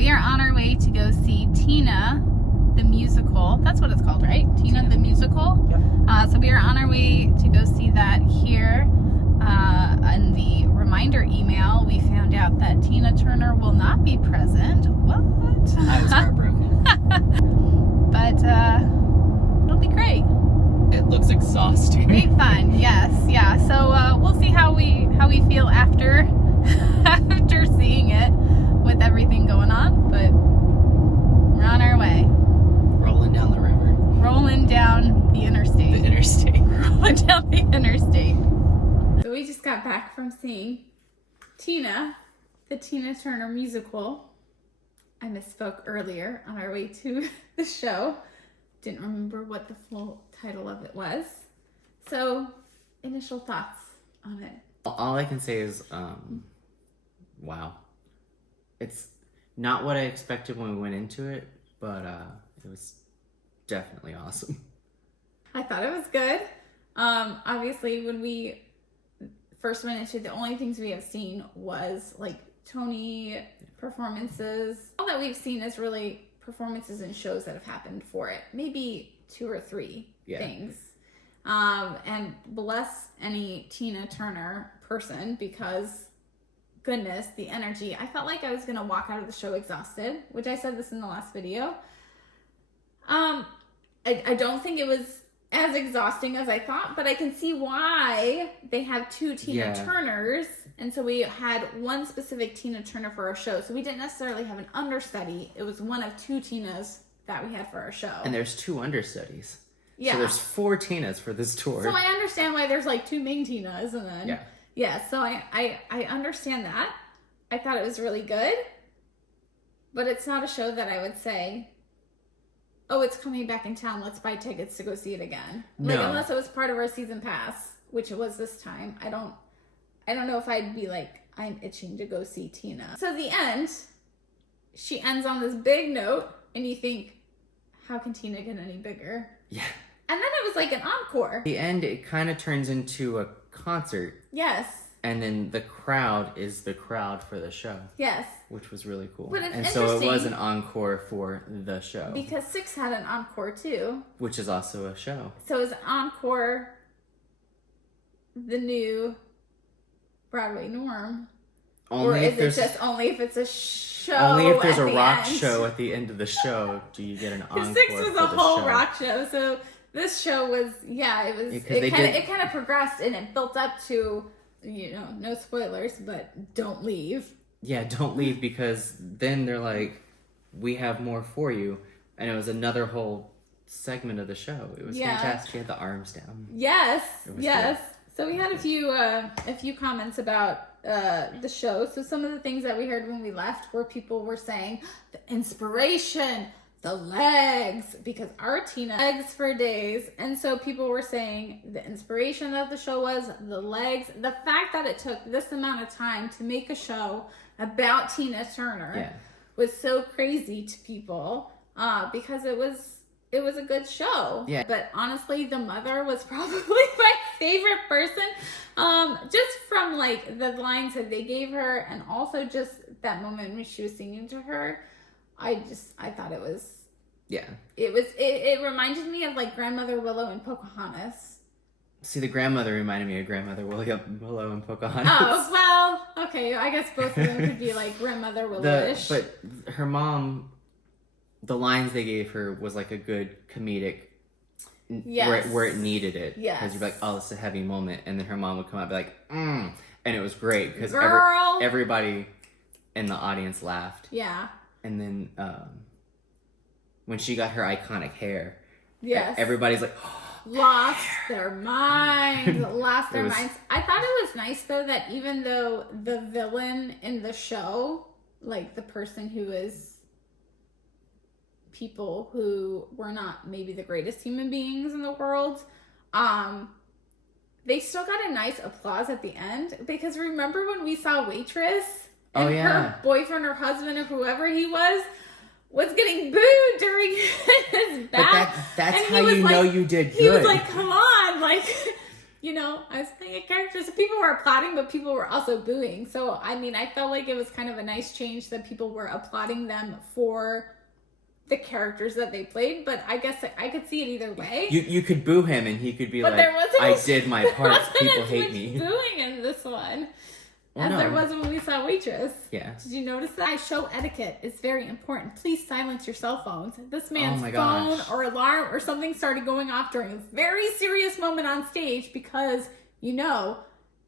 we are on our way to go see Tina, the musical. That's what it's called, right? Tina the musical? Yep. So we are on our way to go see that here. In the reminder email, we found out that Tina Turner will not be present. What? I was heartbroken. But it'll be great. It looks exhausting. Great fun, yes, yeah. So we'll see how we feel after after seeing it with everything going on. But we're on our way. Rolling down the river. Rolling down the interstate. The interstate. Rolling down the interstate. So we just got back from seeing Tina, the Tina Turner musical. I misspoke earlier on our way to the show. Didn't remember what the full title of it was. So, initial thoughts on it. All I can say is, wow. It's not what I expected when we went into it, but it was definitely awesome. I thought it was good. Obviously, when we first went into it, the only things we have seen was like Tony performances. All that we've seen is really performances and shows that have happened for it. Maybe 2 or 3 things. And bless any Tina Turner person, because goodness, the energy. I felt like I was gonna walk out of the show exhausted, which I said this in the last video. I don't think it was as exhausting as I thought, but I can see why they have 2 Tina Turners. And so we had one specific Tina Turner for our show. So we didn't necessarily have an understudy. It was one of 2 Tinas that we had for our show. And there's 2 understudies. Yeah. So there's 4 Tinas for this tour. So I understand why there's like 2 main Tinas and then so I understand that. I thought it was really good. But it's not a show that I would say, oh, it's coming back in town, let's buy tickets to go see it again. No. Like, unless it was part of our season pass, which it was this time. I don't know if I'd be like, I'm itching to go see Tina. So the end, she ends on this big note, and you think, how can Tina get any bigger? Yeah. And then it was like an encore. The end, it kind of turns into a concert. Yes. And then the crowd is the crowd for the show. Yes. Which was really cool. But it's and so it interesting was an encore for the show. Because 6 had an encore too. Which is also a show. So is encore the new Broadway norm? Or is it just only if it's a show? Only if there's a the rock end? show at the end of the show do you get an encore. 6 was for a the whole show. rock show. So this show was, it kind of progressed and it built up to, no spoilers, but don't leave. Yeah, don't leave, because then they're like, we have more for you. And it was another whole segment of the show. It was fantastic. She had the arms down. Yes, yes. Good. So we had a few comments about the show. So some of the things that we heard when we left were people were saying the inspiration, the legs, because our Tina legs for days. And so people were saying the inspiration of the show was the legs. The fact that it took this amount of time to make a show about Tina Turner was so crazy to people because it was a good show. Yeah. But honestly, the mother was probably my favorite person. Just from like the lines that they gave her, and also just that moment when she was singing to her. I thought it was it reminded me of like Grandmother Willow and Pocahontas. See, the grandmother reminded me of Grandmother Willow and Pocahontas. Oh, well, okay, I guess both of them could be like Grandmother Willow-ish. But her mom, the lines they gave her was like a good comedic, where it needed it. Yes. Because you'd be like, oh, it's a heavy moment. And then her mom would come out and be like, and it was great because everybody in the audience laughed. Yeah. And then when she got her iconic hair, everybody's like, lost their minds. I thought it was nice though that even though the villain in the show, like the person who is people who were not maybe the greatest human beings in the world, they still got a nice applause at the end. Because remember when we saw Waitress and her boyfriend or husband or whoever he was getting booed during his bout. But that's how you know you did good. He was like, come on, like, you know, I was playing a character. So people were applauding, but people were also booing. So, I mean, I felt like it was kind of a nice change that people were applauding them for the characters that they played. But I guess I could see it either way. You could boo him and he could be but like, I did my part. There People wasn't hate as me. much booing in this one. Well, as no. there was when we saw Waitress. Yeah. Did you notice that? Show etiquette is very important. Please silence your cell phones. This man's my phone gosh. or alarm or something started going off during a very serious moment on stage because, you know,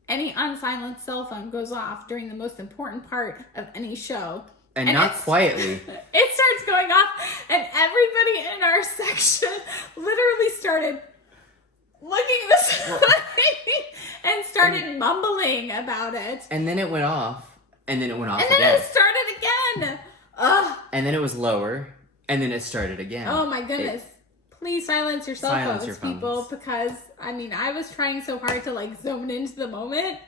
any unsilenced cell phone goes off during the most important part of any show. And not quietly. It starts going off, and everybody in our section literally started looking this way and started mumbling about it. And then it went off. And then it went off And again. then it started again. Ugh. And then it was lower. And then it started again. Oh my goodness. Please silence your cell Silence phones, your phones. people, because, I mean, I was trying so hard to, like, zone into the moment.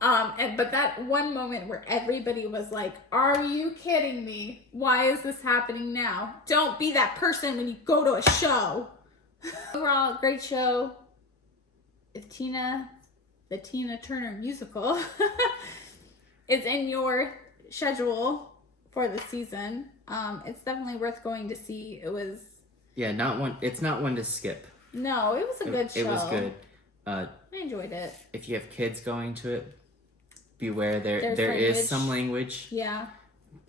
But that one moment where everybody was like, are you kidding me? Why is this happening now? Don't be that person when you go to a show. Overall, great show. If the Tina Turner musical is in your schedule for the season, it's definitely worth going to see. It was... Yeah, it's not one to skip. No, it was a good show. It was good. I enjoyed it. If you have kids going to it, beware. There There's is some language. Yeah.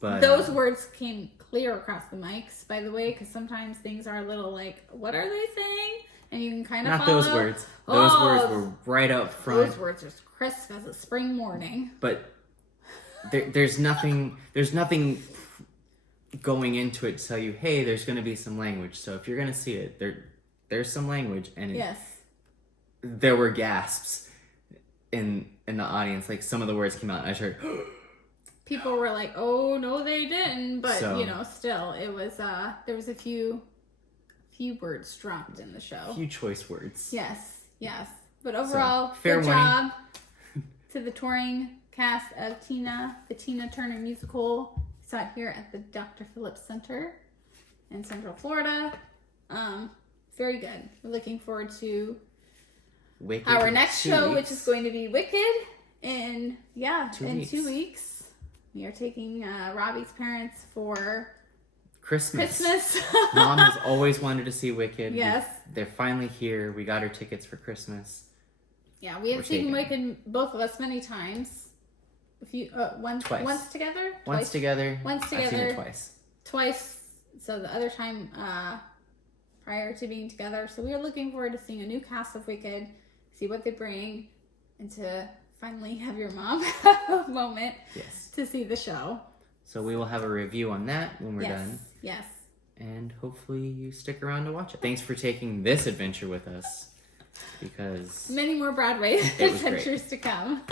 But those words came clear across the mics, by the way, because sometimes things are a little like, what are they saying? And you can kind of not follow. those words. Those words were right up front. Those words are crisp as a spring morning. But there's nothing going into it to tell you, hey, there's going to be some language. So if you're going to see it, there's some language, and Yes. There were gasps in the audience. Like, some of the words came out, and I heard. People were like, oh no they didn't, but So- you know, still it was there was a few words dropped in the show. A few choice words. Yes. But overall, fair good warning. job to the touring cast of the Tina Turner musical. We saw it here at the Dr. Phillips Center in Central Florida. Very good. We're looking forward to Wicked our in next 2 show, weeks. which is going to be Wicked in 2 weeks. 2 weeks. We are taking Robbie's parents for Christmas. Christmas. Mom has always wanted to see Wicked. Yes. They're finally here. We got her tickets for Christmas. Yeah, we have We're seen taking Wicked, both of us, many times. Twice. Once together? Once Twice? together. Once I've seen together. it twice. Twice. So the other time prior to being together. So we are looking forward to seeing a new cast of Wicked, see what they bring, and to finally have your mom have a moment Yes. to see the show. So we will have a review on that when we're done. Yes. And hopefully you stick around to watch it. Thanks for taking this adventure with us, because Many more Broadway It was great. adventures to come.